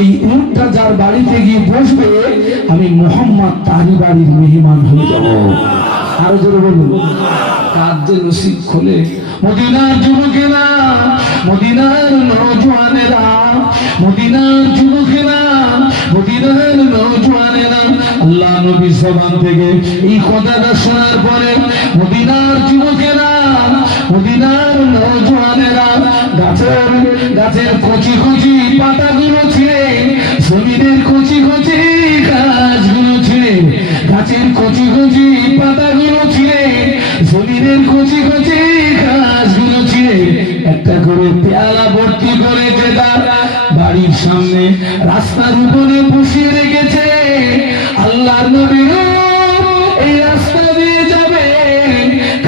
এই উটটা যার বাড়িতে গিয়ে বসবে আমি মোহাম্মদ তারই বাড়ির মেহমান হয়ে যাব। আরো জোরে বলুন, কার যে নসিব খোলে। মদিনার যুবকেরা, মদিনার নওজোয়ানেরা, মদিনার যুবকেরা, মদিনার নওজোয়ানেরা, আল্লাহ নবী জবান থেকে এই কথাটা শোনার পরে মদিনার যুবকেরা, মদিনার নওজোয়ানেরা গাছের কচি কচি পাতাগুলো ছিঁড়ে, জমিনের কচি কচি গাছগুলো ছিঁড়ে, গাছের কচি কচি পাতাগুলো ছিঁড়ে, জমিনের কচি কচি গাছগুলো ছিঁড়ে একটা করে পেয়ালা ভর্তি করে যেটা বাড়ির সামনে রাস্তার উপরে বসিয়ে রেখেছে। আল্লাহর নবী এই রাস্তা দিয়ে যাবে,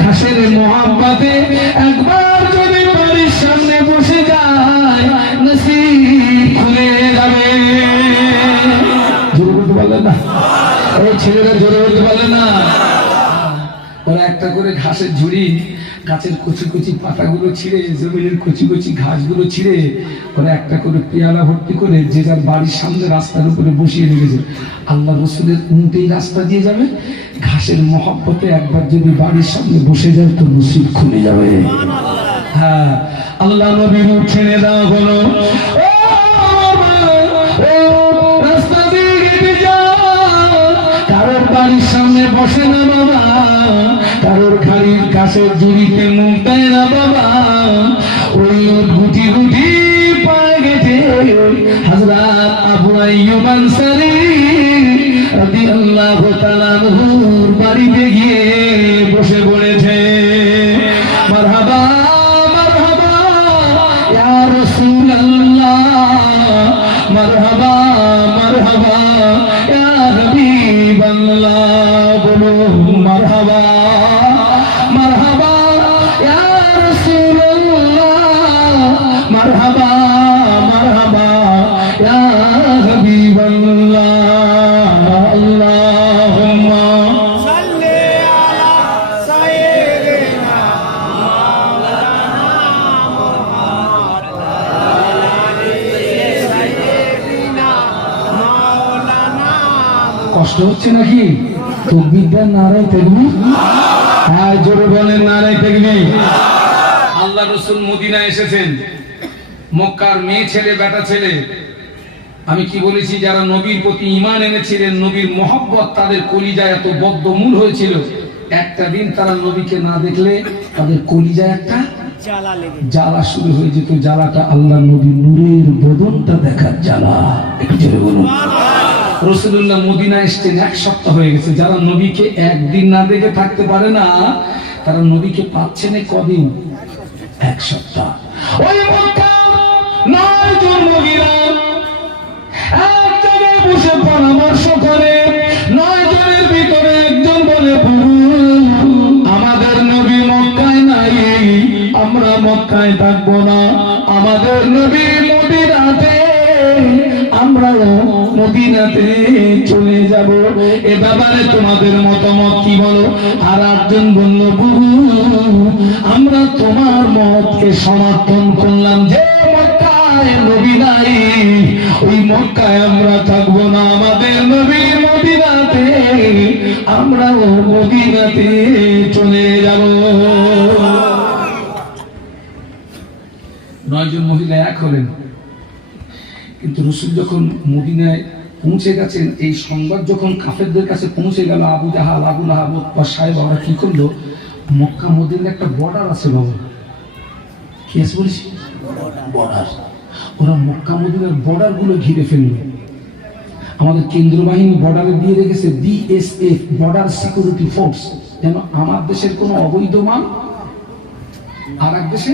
ঘাসের মোহাব্বতে একবার যদি বাড়ির সামনে বসে যায় নসিব খুলে যাবে। জোরে বলতে পারলেন না? এই ছেলেরা জোরে বলতে পারলেন না? ওরা একটা করে ঘাসের ঝুড়ি, গাছের কচি কচি পাতাগুলো ছিঁড়ে, জমিনের কচি কচি ঘাসগুলো ছিঁড়ে ওরা একটা করে পেয়ালা ভর্তি করে যে যার বাড়ির সামনে রাস্তার উপরে বসিয়ে রেখেছে। আল্লাহ রসুলের উন্টেই রাস্তা দিয়ে যাবে, ঘাসের মহব্বতে একবার যদি বাড়ির সামনে বসে যায় তো নসিব খুলে যাবে। হ্যাঁ, আল্লাহ নবীর উট ছেড়ে দেওয়া হলো। রাস্তা দিয়ে হেঁটে যাও, কারোর বাড়ির সামনে বসে না বাবা, কারোর খাড়ির কাছের জুড়িতে মুখ দেয় না বাবা। ওই গুটি গুটি পায়ে গেছে হযরত আবু আইয়ুব আনসারী রাদিয়াল্লাহু তাআলা আনহুর বাড়িতে গিয়ে বসে পড়েছে। মারহাবা মারহাবা ইয়া রাসূলুল্লাহ, মারহাবা মারহাবা ইয়া হাবিবাল্লাহ, বলো মারহাবা মারহাবা ইয়া রাসূলুল্লাহ, মারহাবা মারহাবা ইয়া হাবিবাল্লাহ। আল্লাহুম্মা সাল্লি আলা সাইয়্যিদিনা মাওলানা মুহাম্মদ ওয়া আলি সাইয়্যিদিনা মাওলানা। কষ্ট হচ্ছে নাকি? তাকবীর দেন, নারায়ে তাকবীর। হ্যাঁ, জোরে বলেন নারায়ে তাকবীর। আল্লাহ রাসূল মদিনায় এসেছেন, মক্কার মেয়ে ছেলে বেটা ছেলে, আমি কি বলেছি, যারা নবীর প্রতি ঈমান এনেছিলেন, নবীর মহব্বত তাদের কলিজায় এত বদ্ধমূল হয়েছিল, একটা দিন তারা নবীকে না দেখলে তাদের কলিজায় একটা জ্বালা শুরু হয়ে যেত। জ্বালাটা আল্লাহ নবীর নূরের বদনটা দেখার জ্বালা। একটু জোরে বলুন। রাসূলুল্লাহ মদিনায় এসেছেন, এক সপ্তাহ হয়ে গেছে। যারা নবীকে একদিন না দেখে থাকতে পারে না, তারা নবীকে পাচ্ছে না কদিন? এক সপ্তাহ। ওই মক্কার 9 জন মহিলা এক জায়গায় বসে পরামর্শ করে। 9 জনের ভিতরে একজন বলে, আমাদের নবী মক্কায় নাই, আমরা মক্কায় থাকবো না, আমাদের নবী মদিনাতে, আমরাও মদিনাতে চলে যাব। এ ব্যাপারে তোমাদের মতামত কি বলো? আর একজন বলল, বহু আমরা তোমার মতকে সমর্থন করলাম, যে মক্কায় নবী নাই ওই মক্কায় আমরা থাকবো না, আমাদের নবীর মদিনাতে, আমরাও মদিনাতে চলে যাব। 9 জন মহিলা এক হলেন। কিন্তু রাসূল যখন মদিনায় পৌঁছে গেছেন, এই সংবাদ যখন কাফেরদের কাছে পৌঁছে গেল, আবু জাহাল, আবু লাহাব বা সাহেব ওরা কি করলো, মক্কা মদিনার একটা বর্ডার আছে বাবা, কি আছে বলেছি? বর্ডার। ওরা মক্কা মদিনার বর্ডার গুলো ঘিরে ফেললো। আমাদের কেন্দ্র বাহিনী বর্ডারে দিয়ে রেখেছে বিএসএফ, বর্ডার সিকিউরিটি ফোর্স, যেন আমার দেশের কোনো অবৈধ মাল আর এক দেশে,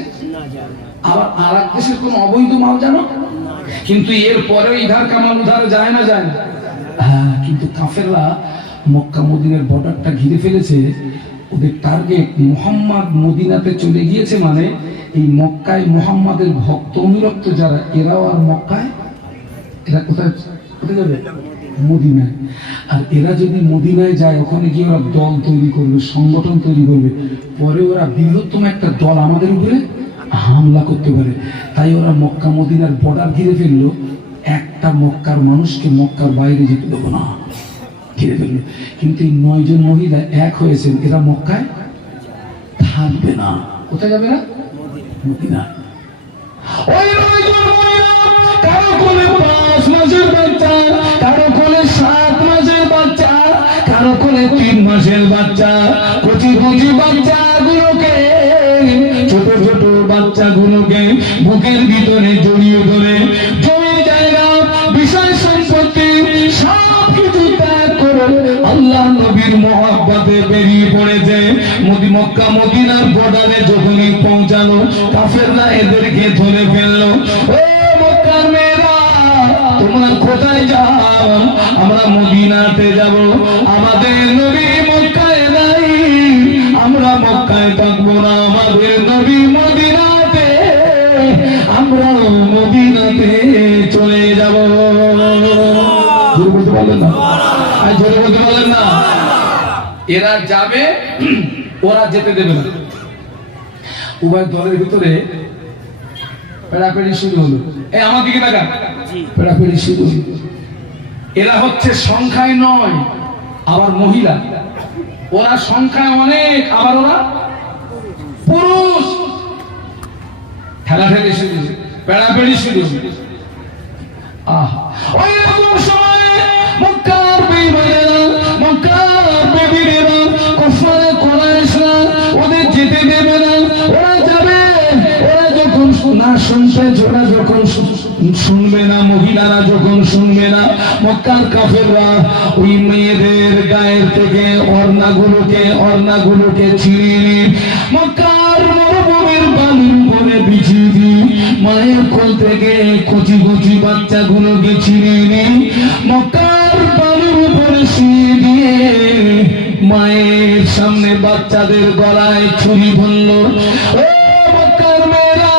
আবার আর এক দেশের কোনো অবৈধ মাল জানো। কিন্তু এর পরে ইধার কামাল উধার যায় না, যায় না। হ্যাঁ, কিন্তু কাফেররা মক্কা মদিনার বর্ডারটা ঘিরে ফেলেছে। ওদের টার্গেট মুহাম্মদ মদিনাতে চলে গিয়েছে, মানে এই মক্কায় মুহাম্মাদের ভক্ত অনুরক্ত যারা, এরাও আর মক্কায়, এরা কোথায় কোথায় যাবে? মদিনায়। আর এরা যদি মদিনায় যায়, ওখানে গিয়ে ওরা দল তৈরি করবে, সংগঠন তৈরি করবে, পরে ওরা বৃহত্তম একটা দল আমাদের উপরে হামলা করতে পারে। তাই ওরা মক্কা মদিনার বর্ডার ঘিরে ফেললো। একটা মক্কার মানুষকে মক্কার বাইরে যেতে দেবো না, ঘিরে ফেলবে। কিন্তু এই 9 জন মহিলা এক হয়েছেন, এরা মক্কায় থাকবে না। কোথায় যাবে না? মদিনা। ওই 9 জন মহিলা কারো কোলে 5 মাসের বাচ্চা, কারো কোলে 7 মাসের বাচ্চা, কারো কোলে 3 মাসের বাচ্চা, কচি কচি বাচ্চাগুলোকে, ছোট ছোট বাচ্চাগুলোকে বুকের ভিতরে জড়িয়ে ধরে জমির জায়গা, বিষয় সম্পত্তি সব কিছু ত্যাগ করে আল্লাহ নবীর মহব্বতে বেরিয়ে পড়েছে। মক্কা মদিনার বর্ডারে যখনই পৌঁছালো, কাফেররা এদেরকে ধরে ফেললো। ও মক্কার মেয়েরা, তোমরা কোথায় যাও? আমরা মদিনাতে যাব। আমাদের নবী মক্কায় নাই, আমরা মক্কায় থাকবো না। আমাদের নবী মদিনাতে, আমরা মদিনাতে চলে যাব। জোরে বলতে পারলেন না? জোরে বলতে পারলেন না? এরা যাবে, ওরা যেতে দেবে না। উভয় দলের ভিতরে পেড়াপেড়ি শুরু হলো। এই আমার দিকে দেখা, পেড়াপেড়ি শুরু হলো। এরা হচ্ছে সংখ্যায় নয়, আবার মহিলা। ওরা সংখ্যায় অনেক, আবার ওরা পুরুষ। ঠেলাঠেলি শুরু হলো, পেড়াপেড়ি শুরু হলো। ওই রকম সময় মক্কার বেঈমানেরা, মক্কার বেঈমানেরা, কুফারে কুরাইশরা ওদের যেতে দেবে না। ওরা যাবে, ওরা যখন না শুনবে, ওরা যখন শুনবে না, মহিলারা যখন শুনবে না, মক্কার কাফেররা ওই মেয়েদের গায়ের থেকে ওড়নাগুলোকে ছিঁড়িয়ে নিয়ে মক্কার মরুভূমির বালুর উপরে বিছিয়ে দিয়ে মায়ের কোল থেকে কচি কচি বাচ্চাগুলোকে ছিঁড়িয়ে নিয়ে মক্কার বালুর উপরে শুয়ে দিয়ে মায়ের সামনে বাচ্চাদের গলায় ছুরি ধরলো। ও মক্কার মেয়েরা,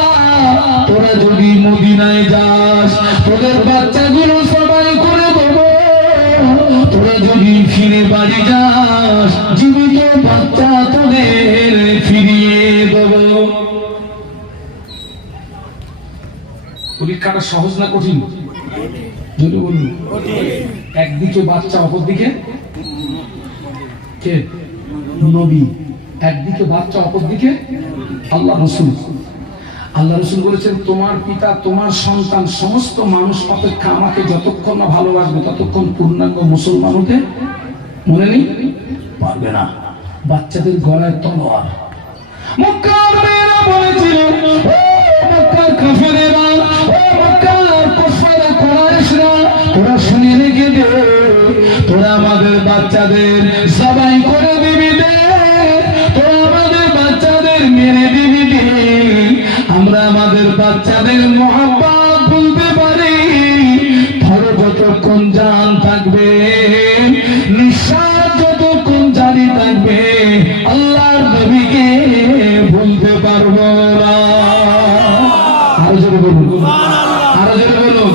তোরা যদি মদিনায় যাস, তোদের বাচ্চাগুলো সবাই করে দেবো। তোরা যদি ফিরে বাড়ি যাস, জীবিত বাচ্চা তোদের ফিরিয়ে দেবো। পরীক্ষাটা সহজ না কঠিন? যদি বলুন, একদিকে বাচ্চা, অপরদিকে কে? নবী। একদিকে বাচ্চা, অপরদিকে আল্লাহ রসুল। আল্লাহ রসুল বলেছেন, তোমার পিতা, তোমার সন্তান, সমস্ত মানুষ অপেক্ষা আমাকে যতক্ষণ না ভালোবাসবে ততক্ষণ পূর্ণাঙ্গ মুসলমান হতে মনে নেই পারবে না। বাচ্চাদের গলায় তলোয়ার। মক্কার মেয়েরা বলেছিল, ও মক্কার কাফেরেরা, ও মক্কার কুফারে কুরাইশরা, তোরা শুনে রেখে দে, তোরা আমাদের বাচ্চাদের জবাই করে দিবি দে, তোরা আমাদের বাচ্চাদের মেরে দিবি দে। আমরা আমাদের বাচ্চাদের মহব্বত বলতে পারি, ধরো যতক্ষণ জান থাকবে, নিঃশ্বাস যতক্ষণ জারি থাকবে, আল্লাহর নবীকে ভুলতে পারবো না। আরো জোরে বলুন, আরো জোরে বলুন।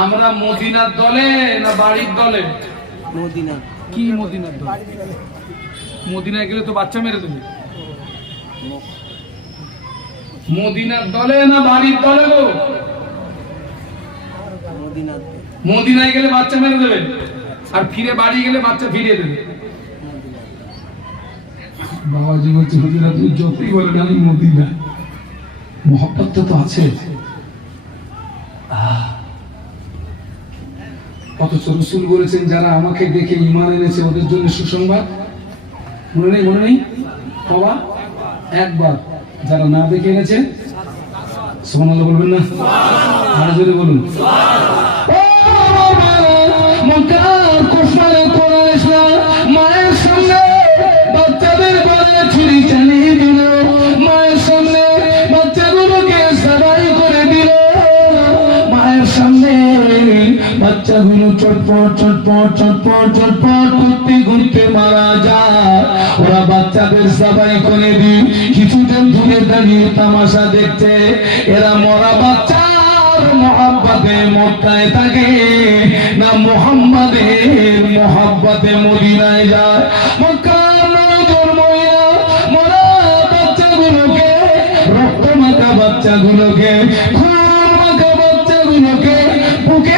আমরা মদিনার দলে না বাড়ির দলে? মদিনা। কি মদিনার দলে? মদিনায় গেলে তো বাচ্চা মেরে দেবে। মদিনার দলে না বাড়ির দলে গো? মদিনায় গেলে বাচ্চা মেরে দেবে, আর ফিরে বাড়ি গেলে বাচ্চা ফিরিয়ে দেবে। বাবাজি বলছে, হুজুরা তুই যতই বলেন আমি মদিনা, মহব্বতটা তো আছে। অথচ রাসূল বলেছেন, যারা আমাকে দেখে ঈমান এনেছে ওদের জন্য সুসংবাদ। মনে নেই? মনে নেই? বাবা একবার। যারা না দেখে এনেছে, সুবহানাল্লাহ বলবেন না? আরো জোরে বলুন। মক্কার কুফারে কুরাইশরা মায়ের সামনে বাচ্চাদের গলায় ছুরি চালিয়ে দিল, মায়ের সামনে বাচ্চাগুলোকে জবাই করে দিল, মায়ের সামনে বাচ্চাগুলো চটপট চটপট চটপট চটপট করতে করতে মারা যায়। ওরা বাচ্চাদের জবাই করে দিই, কিছুটা দূরে দাঁড়িয়ে তামাশা দেখছে। এরা মরা বাচ্চার মহব্বতে মক্কায় থাকে না, মুহাম্মাদের মহব্বতে মদিনায় যায়। মক্কার নজর মহিলা মরা বাচ্চাগুলোকে, রক্ত মাখা বাচ্চাগুলোকে, খুন মাখা বাচ্চাগুলোকে বুকে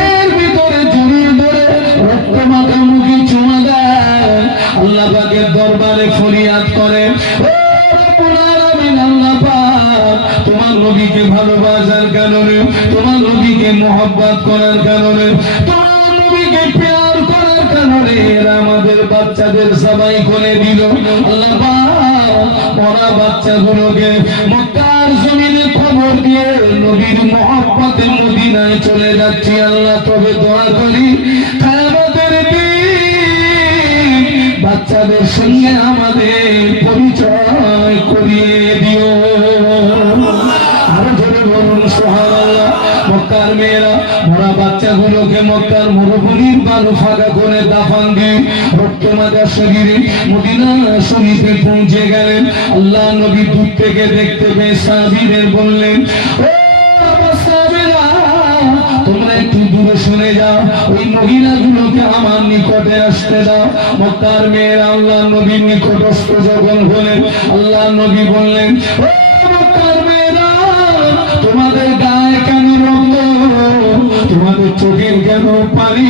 মোহাব্বত করার কারণে, তোমার নবীকে প্যার করার কারণে এরা আমাদের বাচ্চাদের সবাই করে দিল। আল্লাহ পাক ওরা বাচ্চাগুলোকে মক্কার জমিনে খবর দিয়ে নবীর মোহাব্বতে মদিনায় চলে যাচ্ছি। আল্লাহ তবে দোয়া করি কিয়ামতের দিন বাচ্চাদের সঙ্গে আমাদের পরিচয় করিয়ে দিও। আরো জোরে বলুন সুবহানাল্লাহ। মক্কার মেয়েরা ওরা বাচ্চাগুলোকে মক্কার মরুভূমির বালু ফাঁকা করে দাফন দিয়ে রক্তমাখা শরীরে মদিনা শরীফে পৌঁছে গেলেন। আল্লাহ নবী দূর থেকে দেখতে পেয়ে সাহাবীদের বললেন, ও সাহাবীরা তোমরা একটু দূরে শুনে যাও, ওই মহিলাগুলোকে আমার নিকটে আসতে দাও। মক্কার মেয়েরা আল্লাহ নবীর নিকটস্থ যখন হলেন, আল্লাহ নবী বললেন, ও মক্কার মেয়েরা তোমাদের গায়ে কেন রক্ত, তোমাদের চোখের কেন পানি,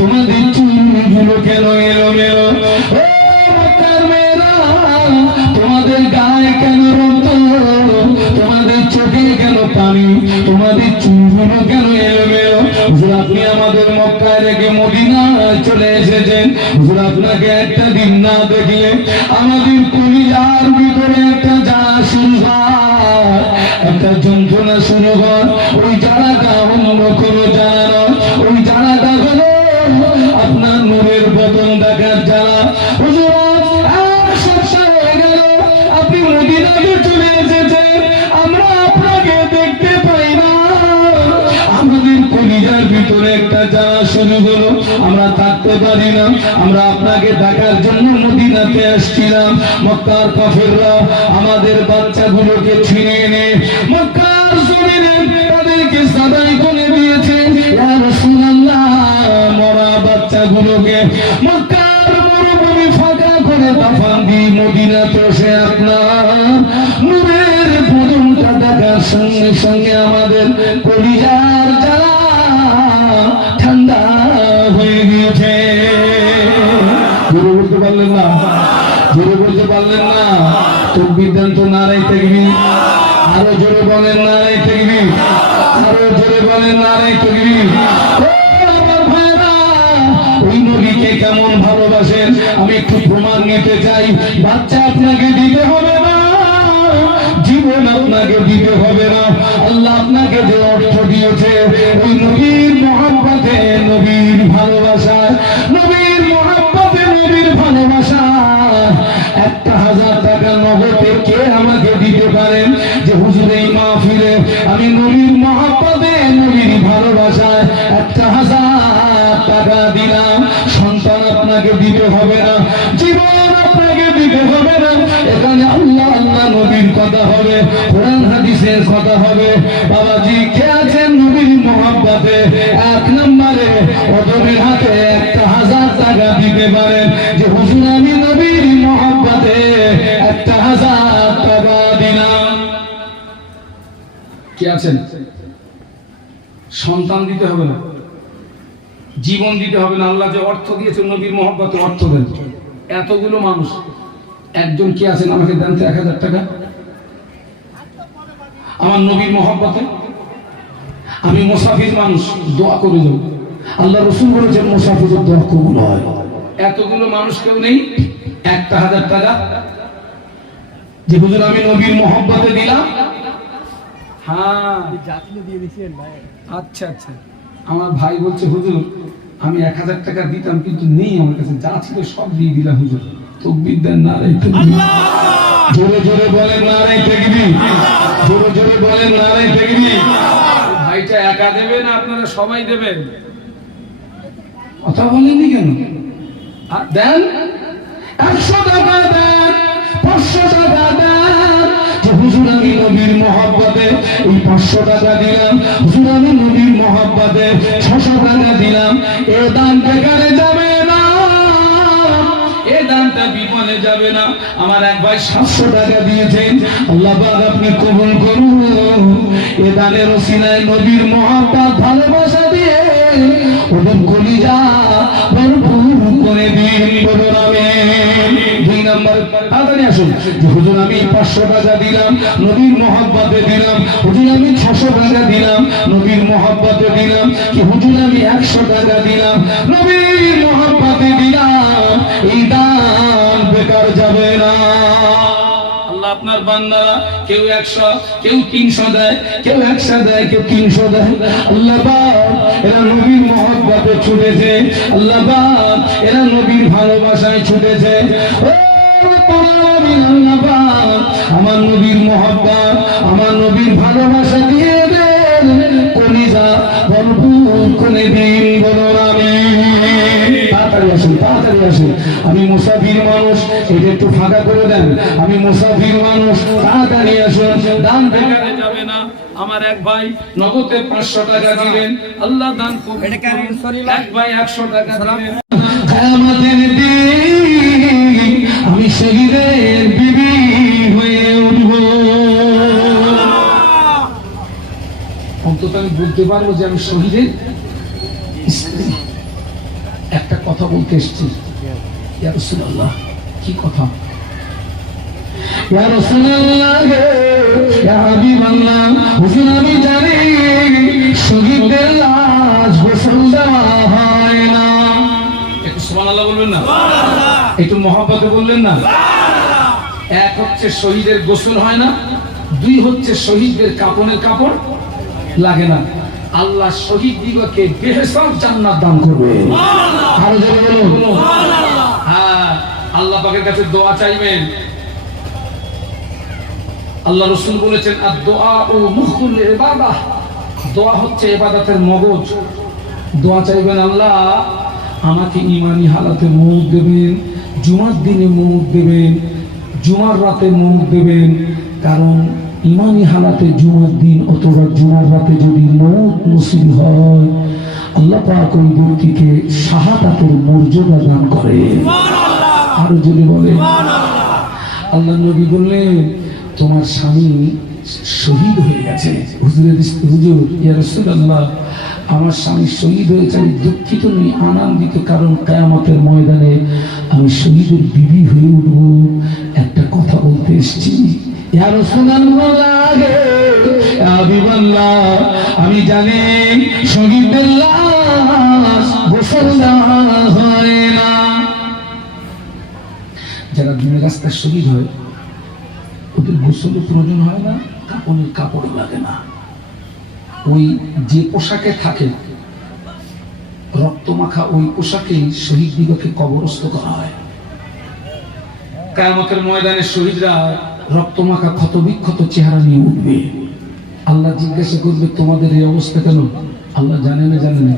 তোমাদের চুলগুলো কেন এলোমেলো? ও মক্কার মেয়েরা তোমাদের গায়ে কেন রক্ত, তোমাদের চোখে কেন পানি, তোমাদের চুলগুলো কেন এলোমেলো? হুজুর আপনি আমাদের মক্কায় রেখে মদিনায় চলে এসেছেন, হুজুর আপনাকে একটা দিন না দেখলে আমাদের কলিজার ভিতরে একটা জ্বালা শুরু হয়, একটা যন্ত্রণা শুরু হয়। ওই জ্বালাটা অন্য কোনো জ্বালা নয়, ওই জ্বালাটা হলো আপনার নূরের বদন দেখার জ্বালা। হুজুর এক সপ্তাহ হয়ে গেল আপনি মদিনাতে চলে এসেছেন, আমরা আপনাকে দেখতে পাই না, আমাদের কলিজার ভিতরে একটা জ্বালা শুরু হলো, আমরা থাকতে পারি না, আমরা আপনাকে দেখার জন্য মদিনাতে আসছিলাম। মক্কার কাফেররা আমাদের বাচ্চাগুলোকে ছিনিয়ে নিয়ে মক্কার জমিনে তাদেরকে সাদাই করে দিয়েছে। ইয়া রাসূলুল্লাহ মরা বাচ্চাগুলোকে মক্কার মরুভূমি ফাঁকা করে দাফন দিয়ে মদিনাতে এসে আপনার নূরের বদনটা দেখার সঙ্গে সঙ্গে আমাদের কলিজার জ্বালা ঠান্ডা হয়ে গিয়েছে। জোরে বলতে পারলেন না? জোরে বলতে পারলেন না? তাকবীর দেন তো, নারায়ে তাকবীর। আরো জোরে বলেন নারায়ে তাকবীর, আরো জোরে বলেন নারায়ে তাকবীর। আমার ভাইরা ওই নবীকে কেমন ভালোবাসেন আমি একটু প্রমাণ নিতে চাই। বাচ্চা আপনাকে দিতে হবে না, জীবন আপনাকে দিতে হবে না, আল্লাহ আপনাকে যে অর্থ দিয়েছে ওই নবীর মহব্বতে, নবীর ভালোবাসায়, নবীর মহব্বতে, নবীর ভালোবাসা 1000 টাকা নগদে কে আমাকে দিতে পারেন যে হুজুর এই মাহফিলে আমি নবীর মহব্বতে, নবীর ভালোবাসায় 1000 টাকা দিলাম। সন্তান আপনাকে দিতে হবে না, জীবন আপনাকে দিতে হবে না, এখানে আল্লাহ আল্লাহ নবীর কথা হবে, কোরআন হাদিসের কথা হবে। বাবাজি কে আছেন নবীর মহব্বতে? এক নম্বরে ওদের হাতে 1000 টাকা দিতে পারেন যে হুজুর আমি নবীর মহব্বতে 1000 টাকা দিলাম। কে আছেন? সন্তান দিতে হবে না, জীবন দিতে হবে না, আল্লাহ যে অর্থ দিয়েছে নবীর মহব্বতে অর্থ দেন। এতগুলো মানুষ একজন কে আছেন আমাকে দেন তো 1000 টাকা আমার নবীর মহব্বতে। আমি মুসাফির মানুষ, দোয়া করে যাও, আল্লাহ রাসূল বলেছেন মুসাফিরের দোয়া কবুল হয়। এতগুলো মানুষ কেউ নেই 1000 টাকা যে হুজুর আমি নবীর মহব্বতে দিলাম। হ্যাঁ আচ্ছা আচ্ছা, আমার ভাই বলছে হুজুর আমি 1000 টাকা দিতাম কিন্তু নেই আমার কাছে, যা ছিল সব দিয়ে দিলাম হুজুর। তাকবীর দেন নারায়ে তাকবীর, জোরে জোরে বলেন নারায়ে তাকবীর, জোরে জোরে বলেন নারায়ে তাকবীর। ভাইটা একা দেবে না আপনারা সবাই দেবেন? কথা বলেননি কেন? দেন 100 টাকা দেন, 500 টাকা দেন যে হুজুর আমি নবীর মহব্বতে এই 500 টাকা দিলাম, হুজুর আমি নবীর মহব্বতে 600 টাকা দিলাম। এ দান বেকারে যাবে না, এ দানটা বিফলে যাবে না। আমার এক ভাই 700 টাকা দিয়েছেন, আল্লাহ পাক আপনি কবুল করুন। এ দানের ওসিলায় নবীর মহব্বত ভালোবাসা দিয়ে ওদের কলিজা ভরপুর কোনে দিন বলুন আমিন। 2 নম্বর তাড়াতাড়ি আসুন যে হুজুর আমি 500 টাকা দিলাম নবীর মহব্বতে দিলাম, হুজুর আমি 600 টাকা দিলাম নবীর মহব্বতে দিলাম, কি হুজুর আমি 100 টাকা দিলাম নবীর মহব্বতে দিলাম, এই দান বেকার যাবে না। আল্লাহ আপনার বান্দারা কেউ 100 কেউ 300 দেয়, কেউ 100 দেয়, কেউ 300 দেয়। আল্লাহ পাক এরা নবীর মহব্বতে ছুটেছে, আল্লাহ পাক এরা নবীর ভালোবাসায় ছুটেছে। ও আল্লাহ পাক আমার নবীর মহব্বত আমার নবীর ভালোবাসা দিয়ে দেন কলিজা ভরপুর করে দিন বলুন আমিন। তাড়াতাড়ি আসুন তাড়াতাড়ি আসুন, আমি মুসাফির মানুষ, এটা একটু ফাঁকা করে দেন, আমি মুসাফির মানুষ, তাড়াতাড়ি আসুন। দান বেকারে যাবে না। আমার এক ভাই নগদে 500 টাকা দিলেন, আল্লাহ দান করবেন। এক ভাই 100 টাকা দিলেন। কিয়ামতের দিন আমি শহীদের বিবি হয়ে উঠব, অন্তত আমি বলতে পারবো যে আমি শহীদের স্ত্রী। একটা কথা বলতে এসেছি, ইয়া রাসূলুল্লাহ। কি কথা? ইয়া রাসূলুল্লাহ ইয়া হাবিবাল্লাহ, হুজুর আমি জানি শহীদদের লাশ গোসল দেওয়া হয় না। একটু সুবহানাল্লাহ বলবেন না? একটু মহব্বতে বললেন না? এক হচ্ছে শহীদের গোসল হয় না, 2 হচ্ছে শহীদদের কাপড়ের কাপড় লাগে না। আল্লাহ শহীদ দিগকে বেহেশত জান্নাত দান করবে। আরো জোরে বলুন সুবহানাল্লাহ। হ্যাঁ, আল্লাহ পাকের কাছে দোয়া চাইবেন। আল্লাহ রাসূল বলেছেন আদ-দুআউ মুখুল ইবাদাহ, দোয়া হচ্ছে ইবাদতের মগজ। দোয়া চাইবেন আল্লাহ আমাকে ঈমানি হালাতে মওত দেবেন, জুমার দিনে মওত দেবেন, জুমার রাতে মওত দেবেন। কারণ ঈমানি হালাতে জুমার দিন অথবা জুমার রাতে যদি মওত নসিব হয় আল্লাহ পাক ওই ব্যক্তিকে শাহাদাতের মর্যাদা দান করে। সুবহানাল্লাহ। আরো যদি বলে সুবহানাল্লাহ। আল্লাহ নবী বললেন তোমার স্বামী শহীদ হয়ে গেছে। হুজুর ইয়া রাসূলুল্লাহ আমার স্বামী শহীদ হয়েছে, আমি দুঃখিত নই, আনন্দিত, কারণ কিয়ামতের ময়দানে আমি শহীদের বিবি হয়ে উঠব। একটা কথা বলতে এসেছি, ইয়া রাসূলুল্লাহ ইয়া হাবিবাল্লাহ আমি জানি শহীদদের লাশ গোসল দেওয়া হয় না। যারা দিনের রাস্তায় শহীদ হয় ওদের গোসলের প্রয়োজন হয় না, কাপড়ের কাপড় লাগে না। ওই যে পোশাকে থাকে রক্তমাখা ওই পোশাকেই শহীদ দিগকে কবরস্থ করা হয়। কিয়ামতের ময়দানে শহীদরা রক্তমাখা ক্ষতবিক্ষত চেহারা নিয়ে উঠবে। আল্লাহ জিজ্ঞাসা করবে তোমাদের এই অবস্থা কেন? আল্লাহ জানে না? জানে না।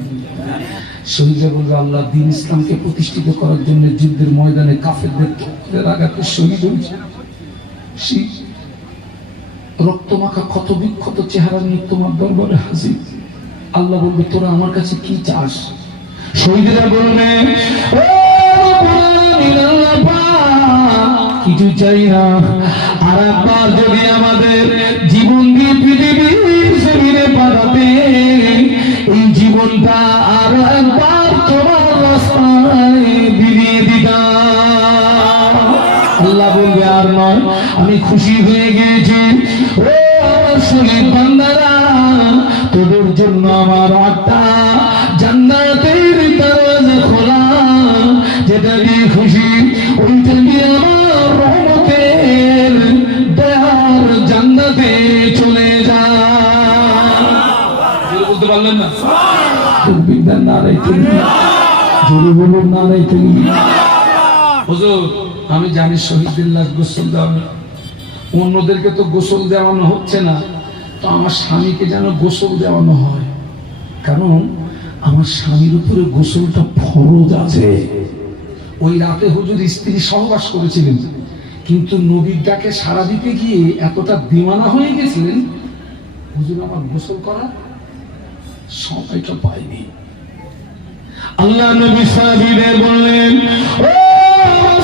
শহীদরা বলবে আল্লাহ দ্বীন ইসলামকে প্রতিষ্ঠিত করার জন্য যুদ্ধের ময়দানে কাফেরদের আঘাতে শহীদ হয়েছে। রক্তমাখা ক্ষতবিক্ষত চেহারা নিয়ে তোমার দরবারে হাজির। আল্লাহ বলবে তোরা আমার কাছে কি চাস? শহীদরা বলবে কিছু চাই না, আর একবার যদি আমাদের জীবন দিয়ে পৃথিবীর জমিনে পাঠাতে এই জীবনটা আর একবার তোমার রাস্তায় বিলিয়ে দিতাম। আল্লাহ বলবে আর নয়, আমি খুশি হয়ে গিয়েছি। ও আমার শহীদ বান্দারা তোদের জন্য আমার 8টা জান্নাতের দরজা খোলা, যেটা দিয়ে খুশি ওইটা দিয়ে আমার রহমতের দয়ার জান্নাতে চলে যা। বলতে পারলেন না? বিদ্যার নারাই তুমি জোরে বলুন নারাই তুমি। হুজুর আমি জানি শহীদদের লাশ গোসল দেওয়ানো, অন্যদেরকে তো গোসল দেওয়ানো হচ্ছে না, তো আমার স্বামীকে যেন গোসল দেওয়ানো হয়, কারণ আমার স্বামীর উপরে গোসলটা ফরজ আছে। ওই রাতে হুজুর স্ত্রী সহবাস করেছিলেন, কিন্তু নবীর ডাকে সাড়া দিতে গিয়ে এতটা দিওয়ানা হয়ে গেছিলেন হুজুর আমার গোসল করা সময়টা পাইনি। আল্লাহ নবী সাহাবীদের বললেন ও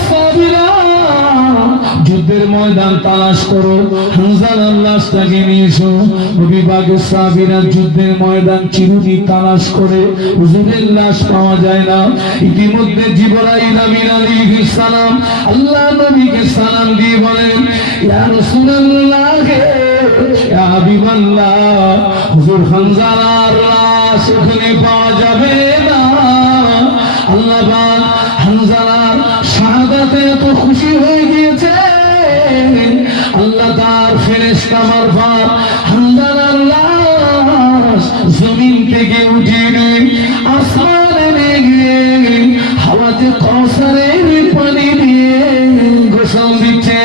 সাহাবীরা যুদ্ধের ময়দান তালাশ করো, হামজালার লাশটাকে নিয়ে এসো। নবী পাকের সাহাবীরা যুদ্ধের ময়দান চিরুনি তালাশ করে হুজুরের লাশ পাওয়া যায় না। ইতিমধ্যে জিবরাইল আমিন আলাইহিস সালাম আল্লাহ নবীকে সালাম দিয়ে বলেন, ইয়া রাসূলুল্লাহ, ইয়া হাবিবাল্লাহ, হুজুর হামজালার লাশ এখানে পাওয়া যাবে না। আল্লাহ পাক হামজালার শাহাদাতে এত খুশি হয়ে গিয়েছে, আল্লাহ তার ফেরেশতা মারফত হামজালার লাশ জমিন থেকে উঠিয়ে নিয়ে আসমানে নিয়ে গিয়ে হাওয়াতে কাউসারের পানি দিয়ে গোসল দিচ্ছে।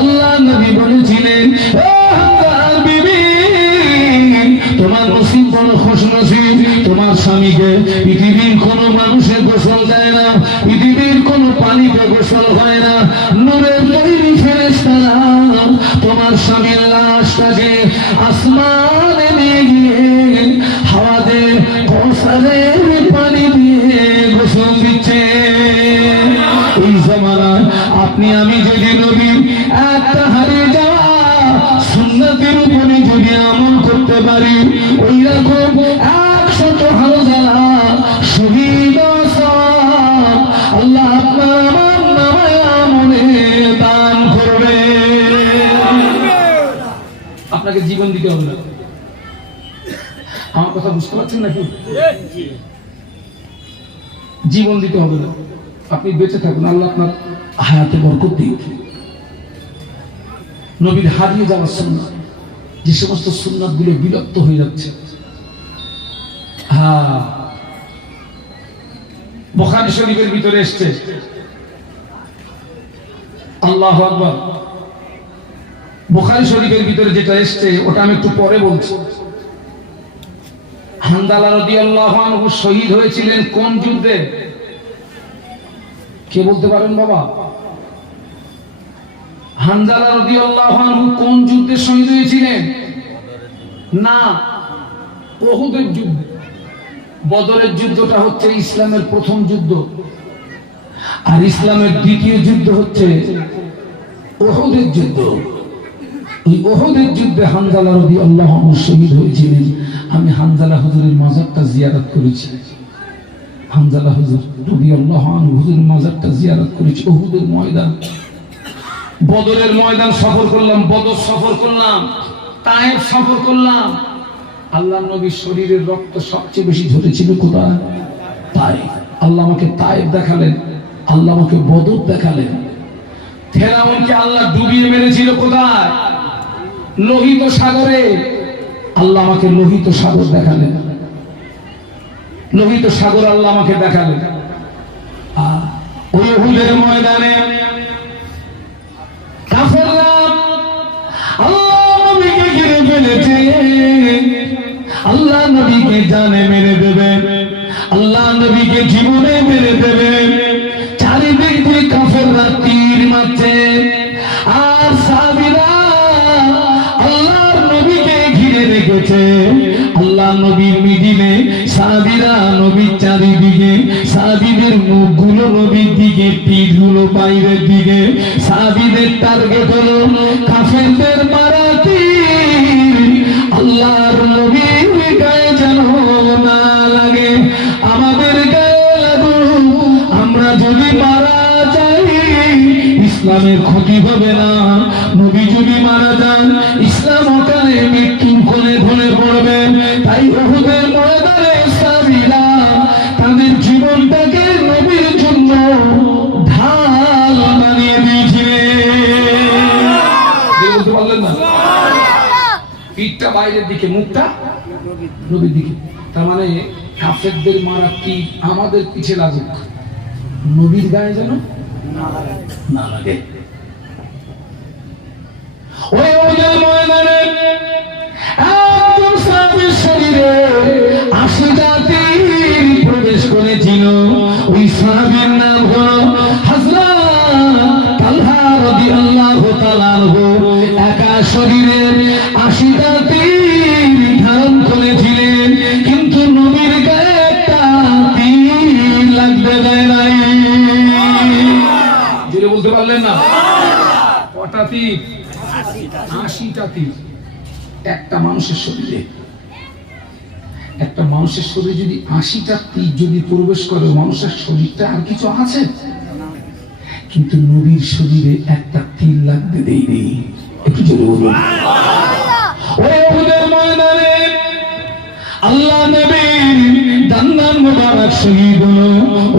আল্লাহ নবী বলেছিলেন, তোমার নসিব বড় খুশনসিব, তোমার স্বামীকে পৃথিবীর কোন মানুষের গোসল দেয় না, পৃথিবীর কোন পানিতে গোসল হয় না। নূরের তৈরি ফেরেশতারা তোমার স্বামীর লাশটাকে আসমানে নিয়ে গিয়ে হাওয়াতে কাউসারের পানি দিয়ে গোসল দিচ্ছে। এই জামানায় আপনি আমি যদি নবীর একটা হারিয়ে যাওয়া সুন্নতের উপরে যদি আমল করতে পারি, ওই রকম 100 হামজালা শহীদ আল্লাহ আপনার আমার নামায় আমলে দান করবে। আপনাকে জীবন দিতে হবে না। আমার কথা বুঝতে পারছেন নাকি? জীবন দিতে হবে না, আপনি বেঁচে থাকুন, আল্লাহ আপনার হায়াতে বরকত দিন। নবীর হারিয়ে যাওয়ার সুন্নাত, যে সমস্ত সুন্নাত গুলো বিলুপ্ত হয়ে যাচ্ছে। হ্যাঁ, বুখারী শরীফের ভিতরে এসছে, আল্লাহু আকবার, বুখারী শরীফের ভিতরে যেটা এসছে ওটা আমি একটু পরে বলছি। হানজালা রাদিয়াল্লাহু আনহু শহীদ হয়েছিলেন কোন যুদ্ধে? কে বলতে পারেন বাবা? হানজালা রাদিয়াল্লাহু আনহু কোন যুদ্ধে শহীদ হয়েছিলেন? না, উহুদের যুদ্ধে। বদরের যুদ্ধটা হচ্ছে ইসলামের প্রথম যুদ্ধ, আর ইসলামের দ্বিতীয় যুদ্ধ হচ্ছে উহুদের যুদ্ধ। ওই উহুদের যুদ্ধে হানজালা রাদিয়াল্লাহু আনহু শহীদ হয়েছিলেন। আমি হানজালা হুজুরের মাজারটা জিয়ারত করেছি। হানজালা হুজুর রাদিয়াল্লাহু আনহু হুজুরের মাজারটা জিয়ারত করেছি। উহুদের ময়দান, বদরের ময়দান সফর করলাম, বদর সফর করলাম, তায়েফ সফর করলাম। আল্লাহ নবীর শরীরের রক্ত সবচেয়ে বেশি ঝরেছিল কোথায়? তায়েফ। আল্লাহ আমাকে তায়েফ দেখালেন, আল্লাহ আমাকে বদর দেখালেন। ফেরাউনকে আল্লাহ ডুবিয়ে মেরেছিল কোথায়? লোহিত সাগরে। আল্লাহ আমাকে লোহিত সাগর দেখালেন, লোহিত সাগর আল্লাহ আমাকে দেখালেন। ওই উহুদের ময়দানে কাফেররা আল্লাহ নবীকে ঘিরে ফেলেছে, আল্লাহ নবীকে জানে মেরে দেবে, আল্লাহ নবীকে জীবনে মেরে দেবে। চারিদিক দিয়ে কাফেররা তীর মারছে, আর সাহাবীরা আল্লাহর নবীকে ঘিরে রেখেছে। আল্লাহ নবীর মিডিলে সাহাবীরা নবীর চারিদিকে, সাহাবীদের মুখগুলো নবীর দিকে, তীরগুলো বাইরের দিকে। সাহাবীদের টার্গেট হলো কাফেরদের মারা তীর আল্লাহর নবীর গায়ে যেন না লাগে, আমাদের গায়ে লাগুক। আমরা যদি মারা যাই ইসলামের ক্ষতি হবে না, নবী যদি মারা যান ইসলাম অকালে মৃত্যুর কোলে ঢলে পড়বে। তাই উহুদের ময়দানে সাহাবীরা তাদের জীবনটাকে নবীর জন্য ঢাল বানিয়ে দিয়েছিলেন। বলতে পারলেন না? পিঠটা বাইরের দিকে, মুখটা নবীর দিকে। তার মানে কাফেরদের মারা কি আমাদের পিছে লাগুক, নবীর গায়ে যেন না লাগে। ওই উহুদের ময়দানে একজন সাহাবীর শরীরে 80টা তীর প্রবেশ করেছিল। ওই সাহাবীর নাম হলো হযরত তালহা রাদিয়াল্লাহু তাআলা আনহু। একা শরীরে 80টা তীর ধারণ করেছিলেন, কিন্তু নবীর গায়ে তীর? 80টা তীর একটা মানুষের শরীরে। একটা মানুষের শরীরে যদি 80টা তীর যদি প্রবেশ করে, মানুষের শরীরটা আর কিছু আছে? কিন্তু নবীর শরীরে একটা তীর লাগতে দেয়নি। একটু জোরে বলুন। ওই উহুদের ময়দানে আল্লাহ নবী দান্দান মুবারক শহীদ হলো।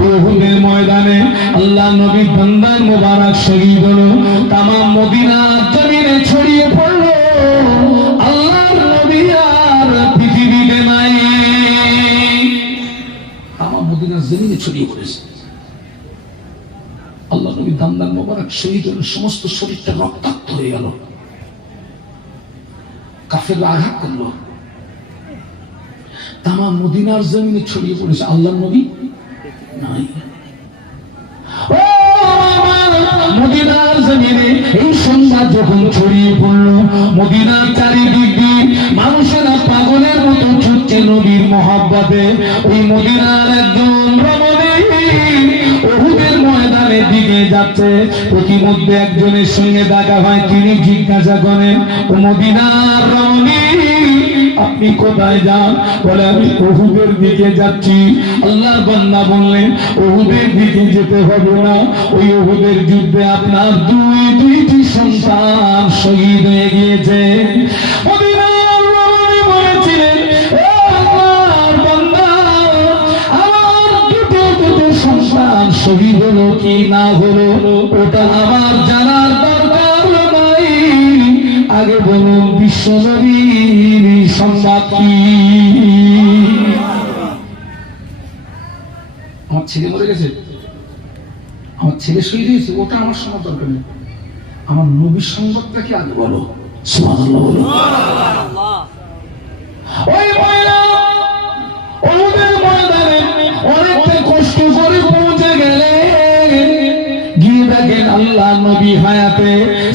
উহুদের ময়দানে আল্লাহ নবী দান্দান মুবারক শহীদ হলো। তামাম মদিনার জমিনে ছড়িয়ে পড়লো। আল্লাহর নবী আর পৃথিবীতে নাই। তামাম মদিনার জমিনে ছড়িয়ে পড়েছে। আল্লাহ নবী দান্দান মুবারক শহীদ হলো। সমস্ত শরীরটা রক্তাক্ত হয়ে গেল। কাফেররা আঘাত করলো। তামাম মদিনার জমিনে ছড়িয়ে পড়েছে। আল্লাহর নবী নাই। মদিনার জমিনে এই সংবাদ যখন ছড়িয়ে পড়লো, মদিনার চারিদিক দিয়ে মানুষেরা পাগলের মতো ছুটছে নবীর মহব্বতে। ওই মদিনার একজন রমণী উহুদের ময়দানের দিকে যাচ্ছে। প্রতিমধ্যে একজনের সঙ্গে দেখা হয়। তিনি জিজ্ঞাসা করেন, ও মদিনার রমণী, আপনি কোথায় যান? বলে, আমি উহুদের দিকে যাচ্ছি। আল্লাহর বান্দা বললেন, উহুদের দিকে যেতে হবে না। ওই উহুদের যুদ্ধে আপনার দুইটি সন্তান শহীদ হয়ে গিয়েছে। মদিনার রমণী বলেছিলেন, ও আল্লাহর বান্দা, আমার দুটো সন্তান শহীদ হলো কি না হলো ওটা আমার জানার দরকার নাই। আগে বলুন, বিশ্ব নবীর সংবাদ কি? আমার ছেলে মরে গেছে, আমার ছেলে শহীদ হয়েছে, ওটা আমার শোনার দরকার নেই। আমার নবীর সংবাদটা কি আগে বলো। সুবহানাল্লাহ বলো। ওই মহিলা উহুদের ময়দানে অনেকটা কষ্ট করে পৌঁছে গেলেন। গিয়ে দেখেন আল্লাহ নবী হায়াতে,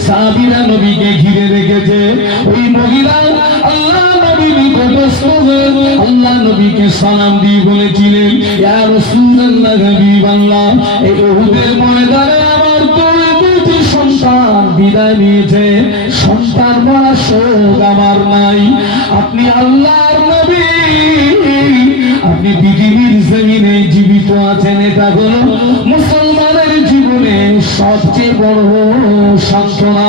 সাহাবীরা নবীকে ঘিরে রেখেছে। ওই মহিলা আল্লাহ নবীর নিকটস্থ হয়ে আল্লাহ নবীকে সালাম দিয়ে বলেছিলেন, ইয়া রাসূলুল্লাহ, হাবিবাল্লাহ, এই উহুদের ময়দানে আমার দুটি সন্তান বিদায় নিয়েছে। সন্তান মারা শোক আমার নাই। আপনি আল্লাহর নবী, আপনি পৃথিবীর জমিনে জীবিত আছেন। এটা হলো মুসলমানের জীবনে সবচেয়ে বড় সান্ত্বনা।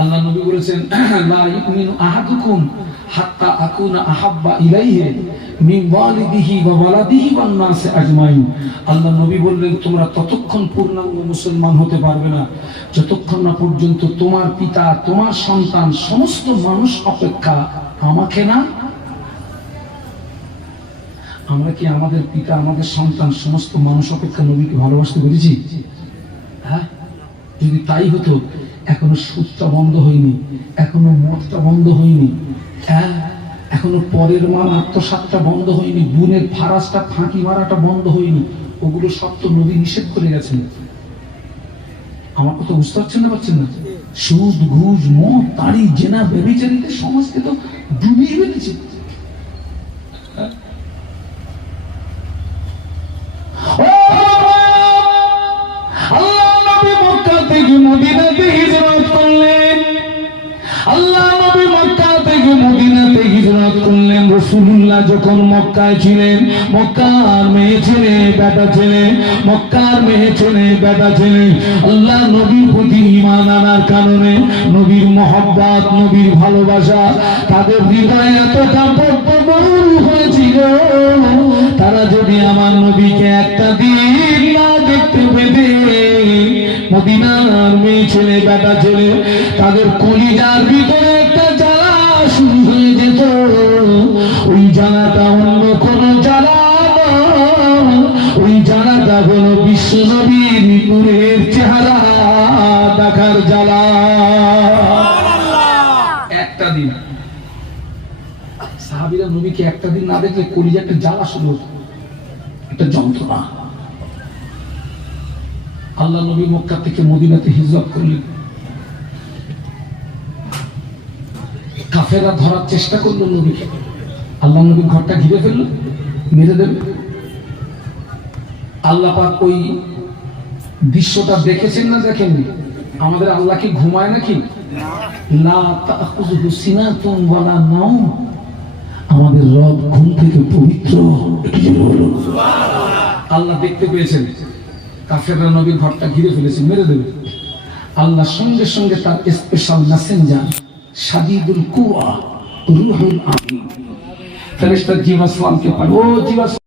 আল্লাহ নবী বলেছেন, লা ইউমিনু আহাদুকুম হাত্তা আকুনা আহাব্বা ইলাইহি মিন ওয়ালিদিহি ওয়া ওয়ালাদিহি ওয়ান নাসি আজমাইন। আল্লাহ নবী বললেন, তোমরা ততক্ষণ পূর্ণাঙ্গ মুসলমান হতে পারবে না যতক্ষণ না পর্যন্ত তোমার পিতা, তোমার সন্তান, সমস্ত মানুষ অপেক্ষা আমাকে না। আমরা কি আমাদের পিতা, আমাদের সন্তান, সমস্ত মানুষ অপেক্ষা নবীকে ভালোবাসতে পেরেছি? হ্যাঁ, যদি তাই হতো, এখনো সুদটা বন্ধ হয়নি, এখনো মদটা বন্ধ হয়নি, হ্যাঁ, এখনো পরের মান আত্মসাৎটা বন্ধ হয়নি, বুনের ফারাসটা, ফাঁকি মারাটা বন্ধ হয়নি। ওগুলো সব তো নবী নিষেধ করে গেছেন। আমার কথা বুঝতে পারছেন না? পারছেন না? সুদ, ঘুষ, মদ, তাড়ি, জেনা, ব্যভিচারীদের সমাজকে তো ডুবিয়ে ফেলেছে। আল্লাহ নবী মক্কা থেকে মদিনাতে হিজরত করলেন। আল্লাহ নবী মক্কা থেকে মদিনাতে হিজরত করলেন। রাসূলুল্লাহ যখন মক্কায় ছিলেন, মক্কার মেয়ে ছেলে, বেটা ছেলে, মক্কার মেয়ে ছেলে, বেটা ছেলে আল্লাহ নবীর প্রতি ঈমান আনার কারণে, নবীর মহব্বত, নবীর ভালোবাসা তাদের হৃদয়ে এতটা প্রবল হয়েছিল, তারা যদি আমার নবীকে একটা দিন না দেখতে পেতে, মদিনার মেয়ে ছেলে, বেটা ছেলে, তাদের কলিজার ভিতরে একটা জ্বালা শুরু হয়ে যেত। ওই জ্বালাটা অন্য কোনো জ্বালা নয়, ওই জ্বালাটা হলো বিশ্ব নবীর নূরের চেহারা দেখার জ্বালা। একটা দিন সাহাবীরা নবীকে একটা দিন না দেখলে কলিজা একটা জ্বালা শুরু হতো, একটা যন্ত্রণা। আল্লাহ নবী মক্কা থেকে মদিনাতে হিজরত করলেন। কাফেররা ধরার চেষ্টা করলো নবীকে। আল্লাহ নবীর ঘরটা ঘিরে ফেললো, মেরে দেবে। আল্লাহ পাক ওই দৃশ্যটা দেখেছেন না দেখেননি? আমাদের আল্লাহ কি ঘুমায় নাকি? লা তাখুযুহু সিনাতুন ওয়ালা নাওম। আমাদের রব ঘুম থেকে পবিত্র। একটু জোরে বলুন সুবহানাল্লাহ। আল্লাহ দেখতে পেয়েছেন কাফেররা নবীর ঘরটা ঘিরে ফেলেছে, মেরে দেবে। আল্লাহ সঙ্গে সঙ্গে তার স্পেশাল মেসেঞ্জার শাদীদুল কুওয়া রূহুল আমিন ফেরেশতা জিবরাইলকে পাঠায়। ও জিবরাইল